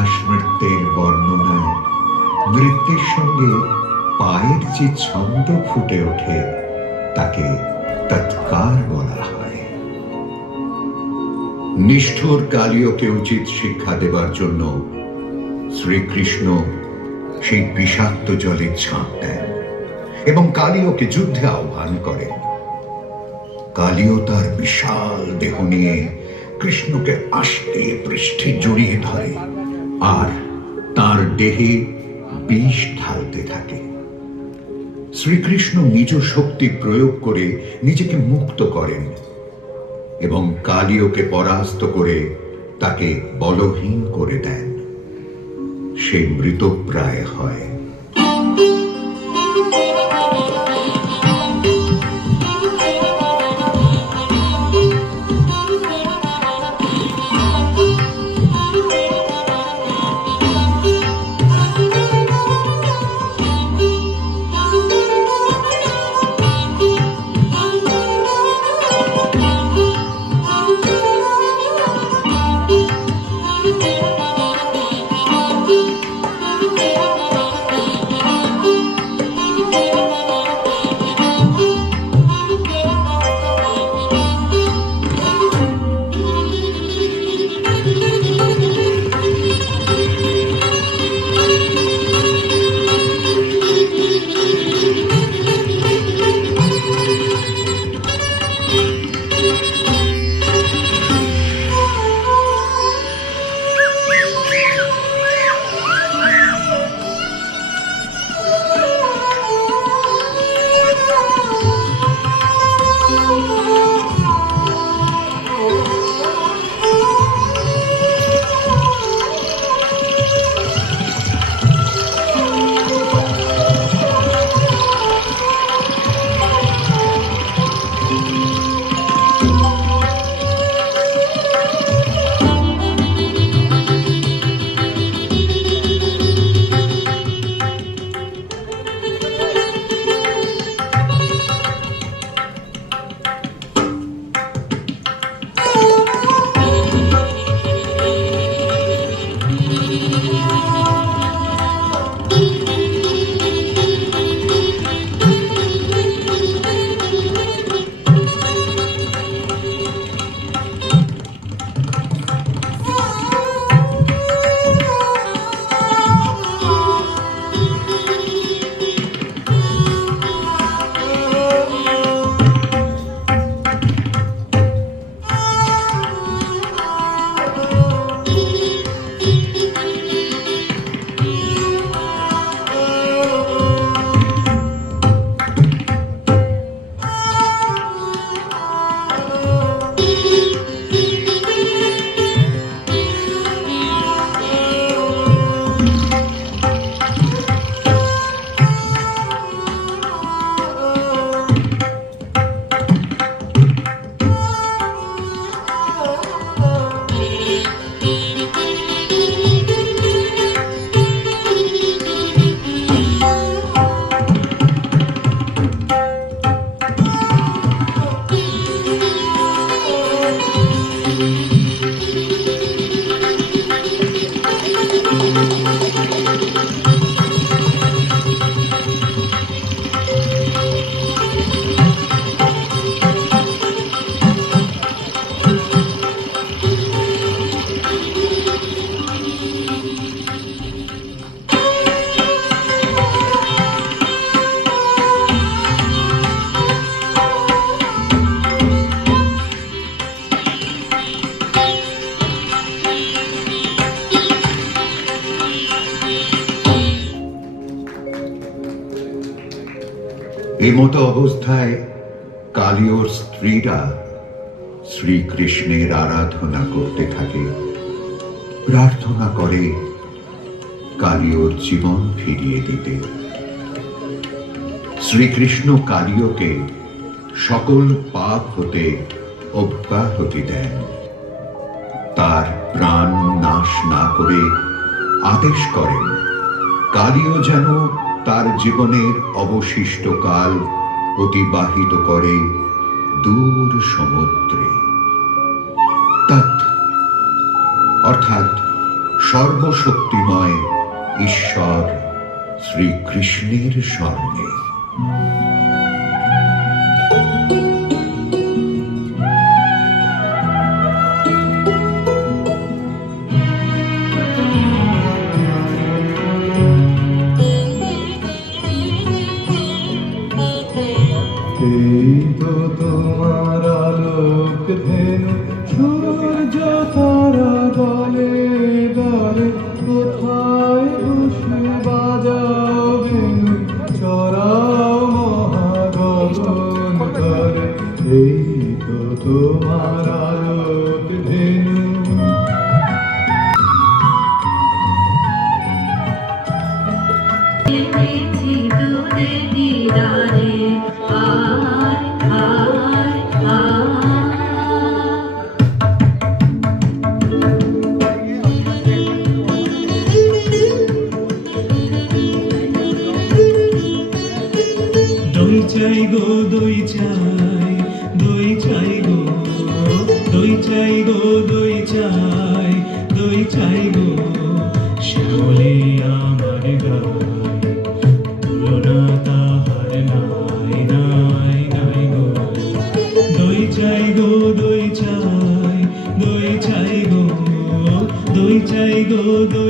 উল্লাস নৃত্যের বর্ণনায় নৃত্যের সঙ্গে পায়ের যে ছন্দ ফুটে ওঠে, তাকে তৎকার বলা হয়। নিষ্ঠুর কালীয়কে উচিত শিক্ষা দেবার জন্য শ্রীকৃষ্ণ সেই বিষাক্ত জলের ঝাঁপ দেন এবং কালীয়কে যুদ্ধে আহ্বান করেন। কালীয় তার বিশাল দেহ নিয়ে কৃষ্ণকে আষ্টে পৃষ্ঠে জড়িয়ে ধরে। আর তার দেহে বিষ ঢালতে থাকে। শ্রীকৃষ্ণ নিজ শক্তি প্রয়োগ করে নিজেকে মুক্ত করেন এবং কালীয়কে পরাস্ত করে তাকে বলহীন করে দেন। সে মৃতপ্রায় হয়। এই মতো অবস্থায় কালীয়র স্ত্রীরা শ্রীকৃষ্ণের আরাধনা করতে থাকে। প্রার্থনা করে কালীয়র জীবন ফিরিয়ে দিতে। শ্রীকৃষ্ণ কালীয়কে সকল পাপ হতে অব্যাহতি দেন। তার প্রাণ নাশ না করে আদেশ করেন। কালীয় যেন তার জীবনের অবশিষ্ট কাল অতিবাহিত করে দূর সমুদ্রে। তৎ। অর্থাৎ সর্বশক্তিময় ঈশ্বর শ্রীকৃষ্ণের স্মরণে do do